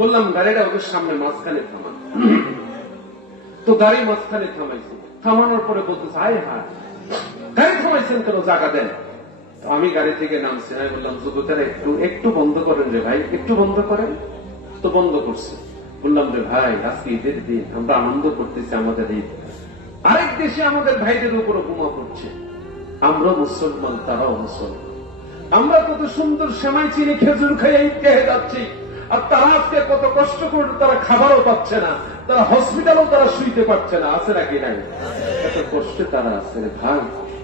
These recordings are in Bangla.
বললাম গাড়িটা ওদের সামনে মাঝখানে থামান। তো গাড়ি মাঝখানে থামাইছে, থামানোর পরে বলতেছে হায় হায় গাড়ি থামাইছেন কেন, জায়গা দেন। আমি গাড়ি থেকে নামছি, আমি বললাম যুবকেরা একটু একটু বন্ধ করেন রে ভাই, একটু বন্ধ করেন। তো বন্ধ করছে। বললাম রে ভাই আজকে ঈদের দিন, আমরা আনন্দ করতেছি আমাদের ঈদ, আরেক দেশে আমাদের ভাইদের উপর বোমা পড়ছে, আমরা মুসলমান তারাও মুসলমান, আমরা কত সুন্দর সেমাই চিনি খেজুর খাইয়ে ঈদ খেয়ে যাচ্ছি, আর তারা আজকে কত কষ্ট করে তারা খাবারও পাচ্ছে না, তারা হসপিটালও তারা শুইতে পারছে না, আছে নাকি নাই? এত কষ্টে তারা আছে রে ভাই।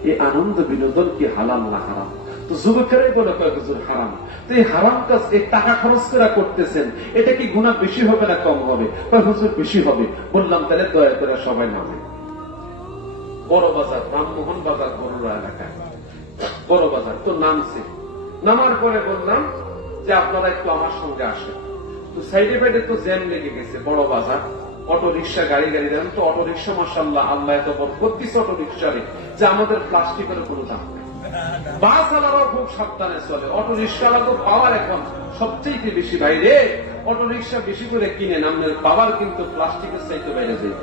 এই আনন্দ বিনোদন কি হালাল না হারাম? তো যুবকেরাই বলে হুজুর হারাম। তো এই হারাম কাজ এই টাকা খরচ করে করতেছেন, এটা কি গুনাহ বেশি হবে না কম হবে? হুজুর বেশি হবে। বললাম তাহলে দয়া করে সবাই নামে। বড় বাজার, রামমোহন বাজার, বড়রা এলাকায় বড় বাজার। তো নামছে, নামার পরে বললাম যে আপনারা একটু আমার সঙ্গে আসেন। তো সাইডে ফাইডে তো জ্যাম লেগে গেছে, বড় বাজার, অটো রিক্সা গাড়ি গাড়ি দেন। তো অটো রিক্সা মাশাআল্লাহ আল্লাহ এত বরকত দিছে অটো রিক্সারে যে আমাদের প্লাস্টিকের কোনো দাম নেই। বাস আলারাও খুব সাবধানে চলে, অটো রিক্সাওয়ালা তো পাওয়ার এখন সবচেয়ে বেশি। বাইরে অটো রিক্সা বেশি করে কিনেন, আপনার পাওয়ার কিন্তু প্লাস্টিকের চাইতে বাইরে যায়।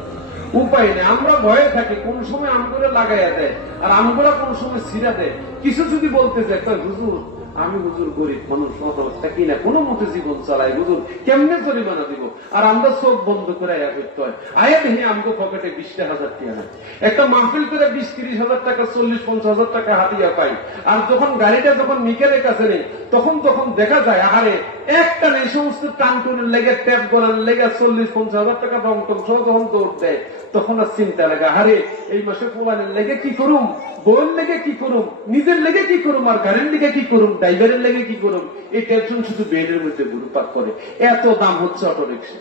উপায় নেই, আমরা ভয়ে থাকি কোন সময় আমগুলো লাগাইয়া দেয় আর আমগুলা কোন সময় ছিঁড়া দেয়। কিছু যদি বলতে যায় হুজুর আমি হুজুর গরিব মানুষ, অবস্থা কিনা কোনো মতে জীবন চালাই, হুজুর কেমনে জরিমানা দিব? আর আমরা চোখ বন্ধ করে আয়া করতে হয়। আয়া দেখি আমগো পকেটে 20,000 টাকা নাই। একটা মাহফিল করে 20-30,000 টাকা 40-50,000 টাকা হাতিয়া পাই। আর যখন গাড়িটা যখন নিকেলের কাছে নেই তখন দেখা যায় আরে একটা নেই সমস্ত টান টুনের লেগে ট্যাপ গলার লেগে 40-50,000 টাকা রং টং সহ যখন দৌড় দেয় তখন আর চিন্তা লাগে আরে এই মাসে কোরবানের লেগে কি করুম, বউয়ের লেগে কি করুম, নিজের লেগে কি করুম, আর গাড়ির লেগে কি করুম, ড্রাইভারের লেগে কি করুম। এই টেনশন শুধু বেডের মধ্যে ঘুরপাক করে। এত দাম হচ্ছে অটো রিক্সা,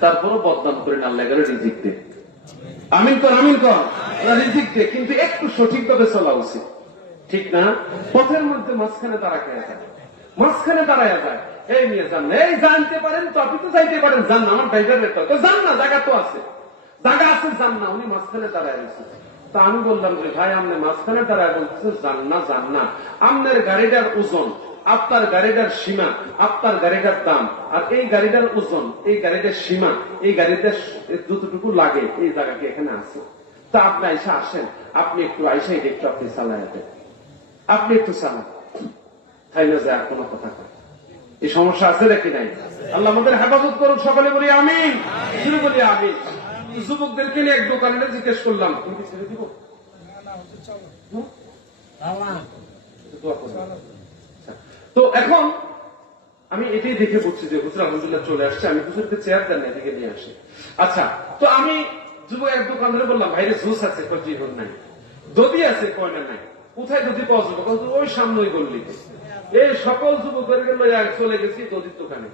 তারপরও বদনাম করে না আল্লাহ করে রিজিক দে। আমিন কর আমিন কর, রিজিক দে, কিন্তু একটু সঠিকভাবে চলা উচিত, ঠিক না? পথের মধ্যে মাঝখানে তারা খেয়ে যায়, মাঝখানে দাঁড়ায় যায়, এই নিয়ে যান না, এই জানতে পারেন তো আপনি তো যাইতে পারেন, যান না, আমার ড্রাইভারের তো যান না, জায়গা তো আছে, জায়গা আছে, যান না। উনি মাঝখানে দাঁড়ায় গেছে। তা আমি বললাম যে ভাই আপনি মাঝখানে দাঁড়ায় বলতেছে যান না, যান না। আপনার গাড়িটার ওজন, আপনার গাড়িটার সীমা, আপনার গাড়িটার দাম, আর এই গাড়িটার ওজন, এই গাড়িটার সীমা, এই গাড়িটার যতটুকু লাগে এই জায়গাটি এখানে আছে। তা আপনি আইসা আসেন, আপনি একটু আইসা একটু আপনি চালায় দেন, আপনি একটু চালান, তাই না? যায় আর কোনো কথা কয় এই সমস্যা আছে নাকি নাই? আল্লাহ আমাদের হেফাজত করুন, সকলে বলি আমিন, শুরু বলি আমিন। যুবকদেরকে নিয়ে এক দোকানে জিজ্ঞেস করলাম তুমি কি ছেড়ে দিব? তো এখন আমি এটাই দেখে বুঝছি যে হুজুর আলহামদুলিল্লাহ চলে আসছে, আমি হুজুরকে চেয়ার দেন এদিকে নিয়ে আসি। আচ্ছা, তো আমি যুবক এক দোকানদারে বললাম ভাইরে জুস আছে? জীবন নাই। দধি আছে? কয় না নাই। কোথায় দধি পাওয়া যাবে? ওই সামনে বললি। এই সকল যুবকের চলে গেছি দধির দোকানে,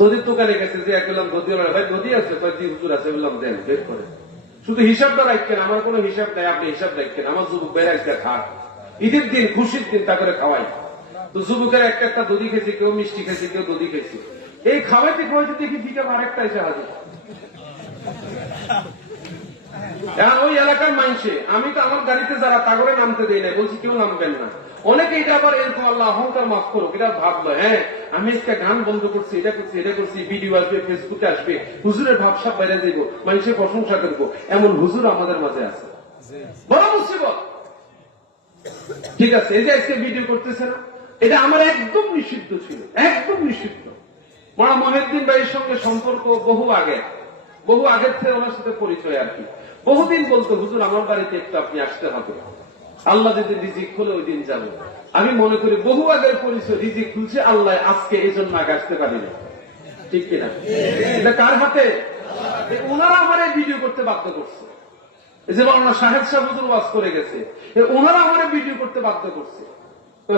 দধির দোকানে গেছে যে গেলাম দধি ভাই দধি আছে? জি হুজুর আছে। বললাম দেন, বের করে। শুধু হিসাবটা রাখছেন, আমার কোনো হিসাব নাই, আপনি হিসাব রাখছেন। আমার যুবক বেড়ে একটা খাক, ঈদের দিন খুশির দিন তা করে খাওয়াই। তো যুবকের একটা একটা দধি খেয়েছি, কেউ মিষ্টি খেয়েছি, কেউ দধি খেয়েছি। এই খাওয়াইতে খাওয়াইতে দেখি দিকে আরেকটা এসে হাজির। ওই এলাকার মানুষে, আমি তো আমার গাড়িতে যারা তাগরে নামতে দেই না, বলছি কেউ নামবেন না। অনেকে এটা আবার এরকম আল্লাহ অহংকার মাফ করো, এটা ভাবলো হ্যাঁ আমি আজকে গান বন্ধ করছি, এটা করছি, এটা করছি, ভিডিও আসবে, ফেসবুকে আসবে, হুজুরের ভাবসাব বাইরে যাইব, মানুষের প্রশংসা করবো, এমন হুজুর আমাদের মাঝে আছে। বড় মুসিবত। ঠিক আছে, এই যে আজকে ভিডিও করতেছে না, এটা আমার একদম নিষিদ্ধ ছিল, একদম নিষিদ্ধ। মারা মহিউদ্দিন ভাইয়ের সঙ্গে সম্পর্ক বহু আগের থেকে ওনার সাথে পরিচয় আর কি। বহুদিন বলতো হুজুর আমার বাড়িতে একটু আপনি আসতে হবে, আল্লাহ যদি রিজিক খুলে ওই দিন যাবে। আমি মনে করি বহু আগের পরিচয়, রিজিক খুলছে আল্লাহ, আজকে এই জন্য আগে আসতে পারি না, ঠিক কিনা? এটা কার হাতে? ওনারা আমার ভিডিও করতে বাধ্য করছে। এই যে ওনার সাহেব সাহেব হুজুর ওয়াজ করে গেছে, ওনারা আমার ভিডিও করতে বাধ্য করছে।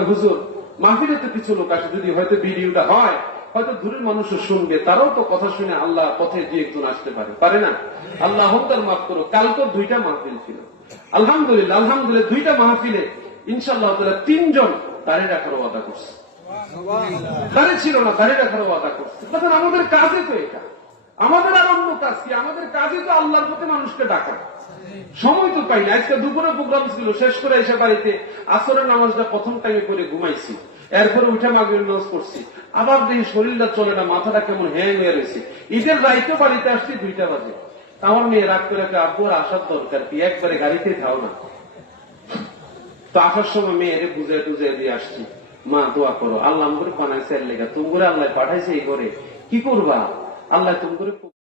হুজুর মাহফিলে তো কিছু লোক আসে, যদি হয়তো ভিডিওটা হয় হয়তো দূরের মানুষও শুনবে, তারাও তো কথা শুনে আল্লাহ পথে যে একজন আসতে পারে না? আল্লাহ অহংকার মাফ করো। কালকে 2টা মাহফিল ছিল, আলহামদুলিল্লাহ আলহামদুলিল্লাহ 2টা মাহফিলে ইনশাআল্লাহ তাআলা 3 জন দাঁড়িয়ে রাখার ওয়াদা করছে। দাঁড়িয়ে ছিল না, দাঁড়িয়ে রাখার ওয়াদা করছে। তখন আমাদের কাজে তো এটা, আমাদের আর অন্য কাজ কি? আমাদের কাজে তো আল্লাহর পথে মানুষকে ডাকা। সময় তো পাই না। আজকে দুপুরে প্রোগ্রাম ছিল, শেষ করে এসে বাড়িতে আসরের নামাজটা প্রথম টাইমে করে ঘুমাইছি। এরপরে উঠে মাগরিব নামাজ পড়ছি, আবার দেখি শরীরটা চলে না, মাথাটা কেমন হ্যাং হয়ে রয়েছে। ঈদের রাইতে বাড়িতে আসছি 2টা বাজে। আমার মেয়ে রাগ করে আব্বুর আসার দরকার কি, একবারে গাড়িতে যাও না। তো আসার সময় মেয়েরে বুঝে টুঝে দিয়ে আসছি, মা দোয়া করো, আল্লাহ করে বানাইছে এর লেগা, তুমি করে আল্লাহ পাঠাইছে এই করে, কি করবা, আল্লাহ তুমি করে